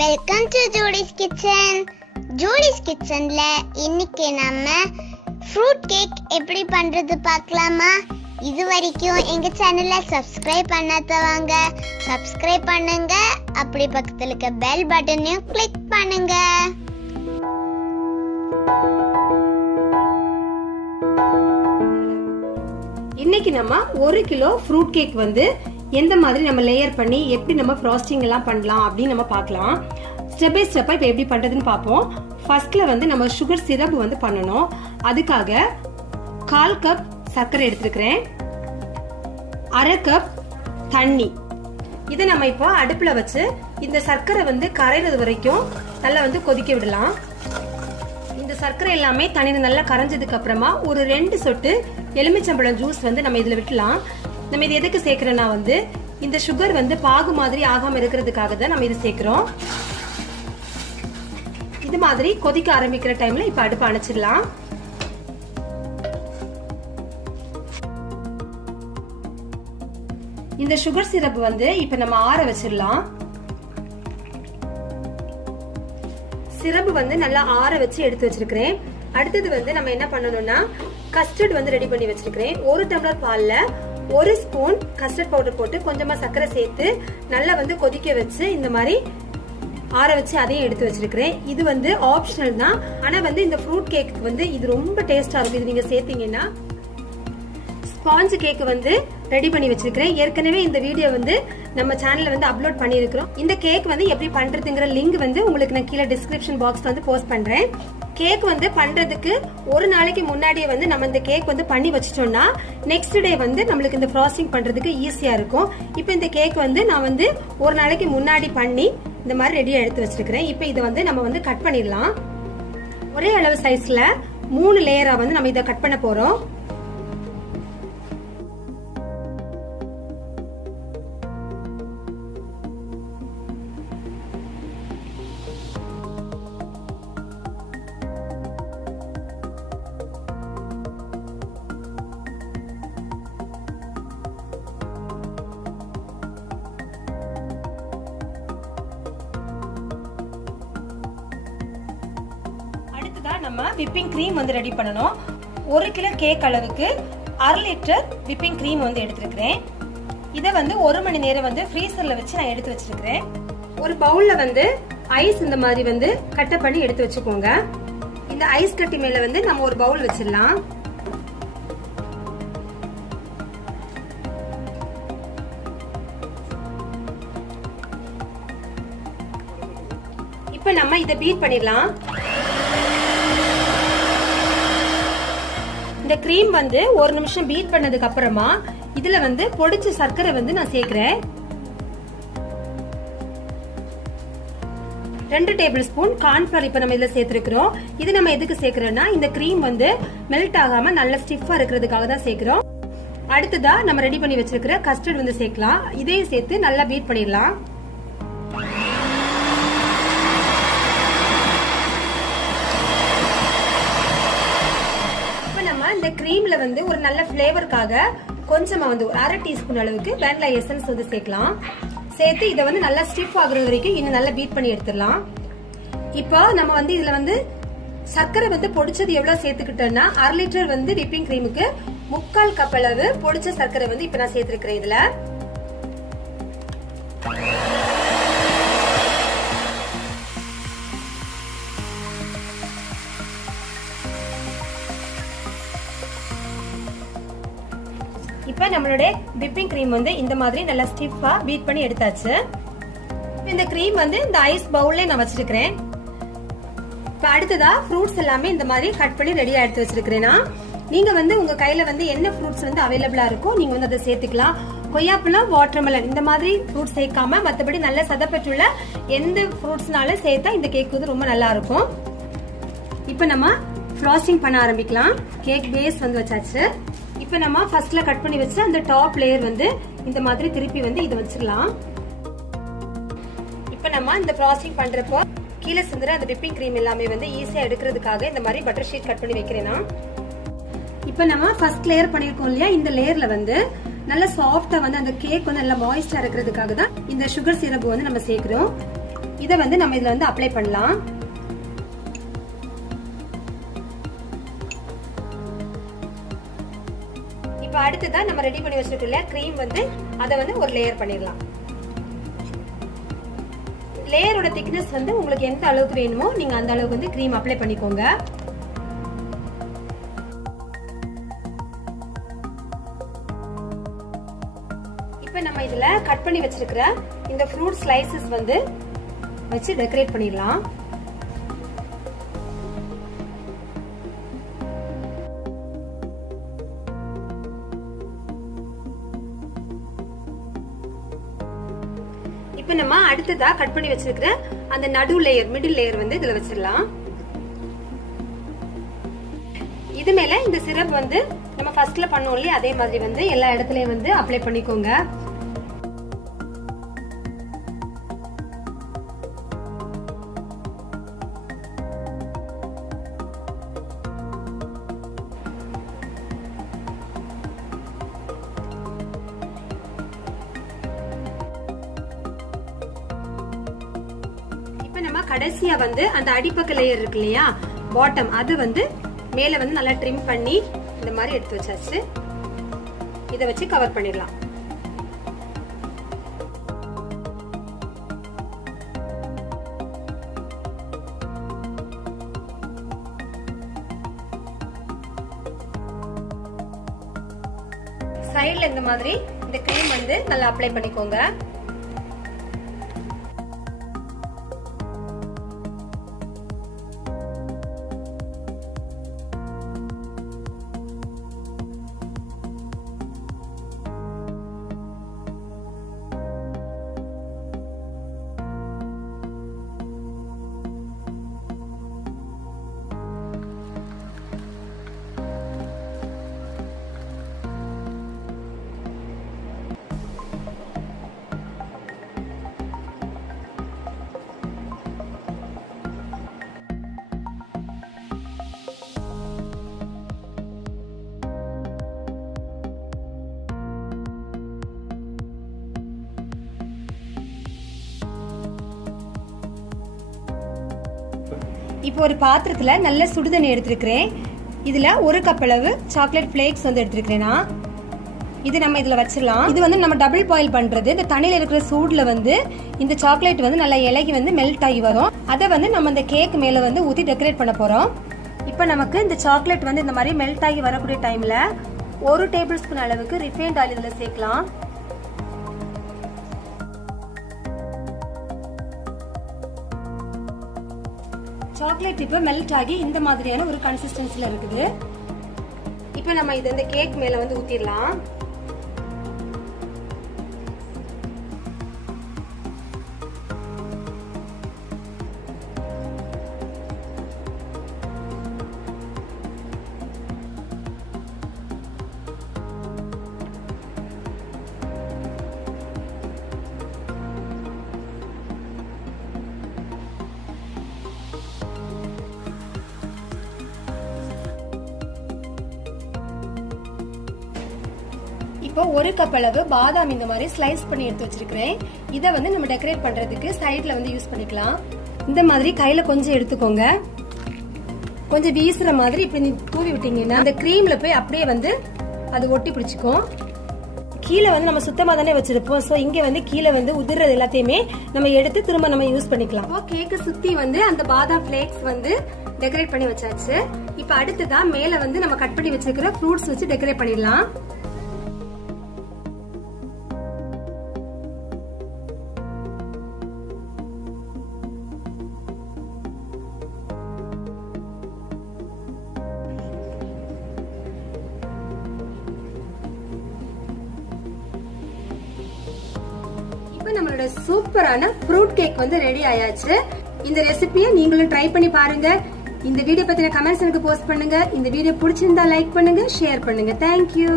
Welcome to Judy's kitchen. Judy's கிச்சன்ல இன்னைக்கு நம்ம ஃப்ரூட் கேக் எப்படி பண்றது பார்க்கலாமா? இது வரைக்கும் எங்க சேனலை சப்ஸ்கிரைப் பண்ணாதவங்க சப்ஸ்கிரைப் பண்ணுங்க. அப்படி பக்கத்துல இருக்க பெல் பட்டனையும் கிளிக் பண்ணுங்க. இன்னைக்கு நம்ம 1 கிலோ ஃப்ரூட் கேக் வந்து எந்த மாதிரி நம்ம லேயர் பண்ணி எப்படி நம்ம ஃப்ராஸ்டிங் எல்லாம் பண்ணலாம் அப்படின்னு நம்ம பார்க்கலாம். ஸ்டெப் பை ஸ்டெப்பா இப்போ எப்படி பண்றதுன்னு பார்ப்போம். ஃபர்ஸ்ட்ல வந்து நம்ம சுகர் சிரப் வந்து பண்ணணும். அதுக்காக 1/4 கப் சர்க்கரை எடுத்துக்கிறேன், 1/2 கப் தண்ணி. இதை நம்ம இப்போ அடுப்புல வச்சு இந்த சர்க்கரை வந்து கரையிறது வரைக்கும் நல்லா வந்து கொதிக்க விடலாம். இந்த சர்க்கரை எல்லாமே தண்ணியில் நல்லா கரைஞ்சதுக்கு அப்புறமா ஒரு 2 சொட்டு எலுமிச்சம்பழம் ஜூஸ் வந்து நம்ம இதுல விட்டுலாம். நம்ம இது எதுக்கு சேர்க்கிறோம்னா வந்து இந்த சுகர் வந்து பாகு மாதிரி ஆகாம இருக்கிறதுக்காக தான் நம்ம இது சேர்க்கிறோம். இது மாதிரி கொதிக்க ஆரம்பிக்கிற டைம்ல இப்ப அடுப்பு அணைச்சிடலாம். இந்த சுகர் சிரப் வந்து இப்ப நம்ம ஆற வச்சிடலாம். சிரப் வந்து நல்லா ஆற வச்சு எடுத்து வச்சிருக்கிறேன். அடுத்தது வந்து நம்ம என்ன பண்ணணும்னா கஸ்டர்ட் வந்து ரெடி பண்ணி வச்சிருக்கிறேன். 1 டம்ளர் பால்ல 1 ஸ்பூன் கஸ்டர்ட் பவுடர் போட்டு கொஞ்சமா சர்க்கரை சேர்த்து நல்லா வந்து கொதிக்க வச்சு இந்த மாதிரி ஆற வச்சு அதையும் எடுத்து வச்சிருக்கிறேன். இது வந்து ஆப்ஷனல் தான், ஆனா வந்து இந்த ஃப்ரூட் கேக் வந்து இது ரொம்ப டேஸ்டா இருக்கும். இது நீங்க சேர்த்தீங்கன்னா ஸ்பாஞ்ச் கேக் வந்து ரெடி பண்ணி வச்சிருக்கிறேன். ஏற்கனவே இந்த வீடியோ வந்து நம்ம சேனல்ல வந்து அப்லோட் பண்ணியிருக்கிறோம். இந்த கேக் வந்து எப்படி பண்றதுங்கிற லிங்க் வந்து உங்களுக்கு நான் கீழே டிஸ்கிரிப்ஷன் பாக்ஸ்ல வந்து போஸ்ட் பண்றேன். கேக் வந்து பண்றதுக்கு ஒரு நாளைக்கு முன்னாடியே வந்து நம்ம இந்த கேக் வந்து பண்ணி வச்சிட்டோம்னா நெக்ஸ்ட் டே வந்து நம்மளுக்கு இந்த ஃப்ராஸ்டிங் பண்றதுக்கு ஈஸியா இருக்கும். இப்போ இந்த கேக் வந்து நான் வந்து ஒரு நாளைக்கு முன்னாடி பண்ணி இந்த மாதிரி ரெடியா எடுத்து வச்சிருக்கிறேன். இப்போ இதை வந்து நம்ம வந்து கட் பண்ணிடலாம். ஒரே அளவு சைஸ்ல 3 லேயரா வந்து நம்ம இதை கட் பண்ண போறோம். நம்ம விப்பிங் கிரீம் வந்து ரெடி பண்ணணும். 1 கிலோ கேக் அளவுக்கு 1/2 லிட்டர் விப்பிங் கிரீம் வந்து எடுத்துருக்கிறேன். இதை வந்து 1 மணி நேரம் வந்து ஃப்ரீசர்ல வச்சு நான் எடுத்து வச்சிருக்கிறேன். ஒரு பவுல்ல வந்து ஐஸ் இந்த மாதிரி வந்து கட் பண்ணி எடுத்து வச்சுக்கோங்க. இந்த ஐஸ் கட்டி மேல வந்து நம்ம ஒரு பவுல் வச்சிடலாம். இப்ப நம்ம இதை பீட் பண்ணிடலாம். இந்த கிரீம் வந்து 1 நிமிஷம் பீட் பண்ணதுக்கு அப்புறமா இதுல வந்து பொடிச்ச சர்க்கரை வந்து நான் சேர்க்கிறேன். 2 டேபிள் ஸ்பூன் கார்ன்ஃபிளவர் இப்ப நம்ம இதுல சேர்த்திருக்கிறோம். இது நம்ம எதுக்கு சேர்க்கிறோம்னா இந்த கிரீம் வந்து மெல்ட் ஆகாம நல்ல ஸ்டிஃபா இருக்கிறதுக்காக தான் சேர்க்கிறோம். அடுத்ததா நம்ம ரெடி பண்ணி வச்சிருக்கிற கஸ்டர்ட் வந்து சேர்க்கலாம். இதையும் சேர்த்து நல்லா பீட் பண்ணிடலாம். இந்த கிரீம்ல வந்து ஒரு நல்ல ஃபிளேவருக்காக கொஞ்சமா வந்து 1/2 டீஸ்பூன் அளவுக்கு வெனிலா எசன்ஸ் வந்து சேர்க்கலாம். சேர்த்து இதை வந்து நல்லா ஸ்டிஃப் ஆகுற வரைக்கும் இன்னும் நல்லா பீட் பண்ணி எடுத்துடலாம். இப்போ நம்ம வந்து இதுல வந்து சர்க்கரை வந்து பொடிச்சது எவ்வளவு சேர்த்துக்கிட்டோம்னா 1/2 லிட்டர் வந்து விப்பிங் கிரீமுக்கு 3/4 கப் அளவு பொடிச்ச சர்க்கரை வந்து இப்ப நான் சேர்த்திருக்கிறேன். இதுல இப்ப நம்மளுடைய விப்பிங் கிரீம் வந்து இந்த மாதிரி நல்லா ஸ்டிஃபா பீட் பண்ணி எடுத்தாச்சு. இந்த கிரீம் வந்து இந்த ஐஸ் பவுல்ல நான் வச்சிருக்கிறேன். இப்ப அடுத்ததா ஃப்ரூட்ஸ் எல்லாமே இந்த மாதிரி கட் பண்ணி ரெடியா எடுத்து வச்சிருக்கிறேன்னா நீங்க வந்து உங்க கையில வந்து என்ன ஃப்ரூட்ஸ் வந்து அவைலபிளா இருக்கோ நீங்க வந்து அதை சேர்த்துக்கலாம். கொய்யாப்பழம், வாட்டர்மெலன் இந்த மாதிரி ஃப்ரூட்ஸ் சேர்க்காம மற்றபடி நல்ல சதப்பட்டுள்ள எந்த ஃப்ரூட்ஸ்னாலும் சேர்த்தா இந்த கேக் வந்து ரொம்ப நல்லா இருக்கும். இப்ப நம்ம ஃப்ராஸ்டிங் பண்ண ஆரம்பிக்கலாம். கேக் பேஸ் வந்து வச்சாச்சு. இப்ப நம்ம ஃபர்ஸ்ட்ல கட் பண்ணி வச்சு அந்த டாப் லேயர் வந்து இந்த மாதிரி திருப்பி வந்து இதை வச்சிடலாம். இப்ப நம்ம இந்த ஃப்ராஸ்டிங் பண்றப்போ கீழே சிந்துற அந்த விப்பிங் கிரீம் எல்லாமே வந்து ஈஸியா எடுக்கிறதுக்காக இந்த மாதிரி பட்டர் ஷீட் கட் பண்ணி வைக்கிறேன்னா இப்ப நம்ம ஃபர்ஸ்ட் லேயர் பண்ணிருக்கோம் இல்லையா, இந்த லேயர்ல வந்து நல்ல சாஃப்டா வந்து அந்த கேக் வந்து நல்லா மாய்ஸ்டா இருக்கிறதுக்காக தான் இந்த சுகர் சிரப் வந்து நம்ம சேர்க்கிறோம். இத வந்து நம்ம இதுல வந்து அப்ளை பண்ணலாம். இப்ப அடுத்ததா நம்ம ரெடி பண்ணி வச்சிருக்கோம்ல க்ரீம் வந்து அத வந்து ஒரு லேயர் பண்ணிடலாம். லேயரோட திக்னஸ் வந்து உங்களுக்கு எந்த அளவுக்கு வேணுமோ நீங்க அந்த அளவுக்கு வந்து க்ரீம் அப்ளை பண்ணிக்கோங்க. இப்ப நம்ம இதுல கட் பண்ணி வச்சிருக்கிற இந்த ஃப்ரூட் ஸ்லைசஸ் வந்து வச்சு டெக்கரேட் பண்ணிடலாம். இப்ப நம்ம அடுத்ததா கட் பண்ணி வச்சிருக்கிற அந்த நடு லேயர் மிடில் லேயர் வந்து இதுல வச்சிடலாம். இது மேல இந்த சிரப் வந்து நம்ம ஃபர்ஸ்ட்ல பண்ணோம் இல்லையா அதே மாதிரி வந்து எல்லா இடத்துலயும் வந்து அப்ளை பண்ணிக்கோங்க. நம்ம கடைசியா வந்து அந்த அடிப்பக்க லேயர் இருக்கு இல்லையா பாட்டம் அது வந்து மேல வந்து நல்லா ட்ரிம் பண்ணி இந்த மாதிரி எடுத்து வச்சாச்சு. இத வச்சு கவர் பண்ணிடலாம். சைடுல இந்த மாதிரி இந்த க்ரீம் வந்து நல்லா அப்ளை பண்ணிக்கோங்க. இப்போ ஒரு பாத்திரத்துல நல்ல சுடுதண்ணி எடுத்துருக்கிறேன். இதுல ஒரு கப் அளவு சாக்லேட் ஃபிளேக்ஸ் வந்து எடுத்துருக்கிறேன். இது நம்ம இதுல வச்சிடலாம். இது வந்து நம்ம டபுள் பாயில் பண்றது. இந்த தண்ணியில இருக்கிற சூடுல வந்து இந்த சாக்லேட் வந்து நல்லா இலகி வந்து மெல்ட் ஆகி வரும். அதை வந்து நம்ம இந்த கேக் மேல வந்து ஊத்தி டெக்கரேட் பண்ண போறோம். இப்போ நமக்கு இந்த சாக்லேட் வந்து இந்த மாதிரி மெல்ட் ஆகி வரக்கூடிய டைம்ல 1 டேபிள் ஸ்பூன் அளவுக்கு ரிஃபைண்ட் ஆயில் இதுல சேர்க்கலாம். சாக்லேட் இப்போ மெல்ட் ஆகி இந்த மாதிரியான ஒரு கன்சிஸ்டன்சில இருக்குது. இப்போ நம்ம இத இந்த கேக் மேல வந்து ஊத்திடலாம். இப்போ ஒரு கப் அளவு பாதாம் இந்த மாதிரி ஸ்லைஸ் பண்ணி எடுத்து வச்சிருக்கிறேன். இதை வந்து நம்ம டெக்கரேட் பண்றதுக்கு சைடுல வந்து யூஸ் பண்ணிக்கலாம். இந்த மாதிரி கையில கொஞ்சம் எடுத்துக்கோங்க. கொஞ்சம் வீசுற மாதிரி இப்படி தூவி விட்டீங்கன்னா அந்த கிரீம்ல போய் அப்படியே வந்து அது ஒட்டி பிடிச்சிக்கும். கீழே வந்து நம்ம சுத்தமா தானே வச்சிருப்போம். சோ இங்க வந்து கீழே வந்து உதிர்றது எல்லாத்தையுமே நம்ம எடுத்து திரும்ப நம்ம யூஸ் பண்ணிக்கலாம். கேக்க சுத்தி வந்து அந்த பாதாம் ஃபிளேக்ஸ் வந்து டெக்கரேட் பண்ணி வச்சாச்சு. இப்ப அடுத்ததா மேல வந்து நம்ம கட் பண்ணி வச்சிருக்கிற ஃப்ரூட்ஸ் வச்சு டெக்கரேட் பண்ணிடலாம். நம்மளோட சூப்பரான ஃப்ரூட் கேக் வந்து ரெடி ஆயாச்சு. இந்த ரெசிபியை நீங்களும் ட்ரை பண்ணி பாருங்க. இந்த வீடியோ பத்தின கமெண்ட்ஸ் எனக்கு போஸ்ட் பண்ணுங்க. இந்த வீடியோ பிடிச்சிருந்தா லைக் பண்ணுங்க, ஷேர் பண்ணுங்க. தேங்க்யூ.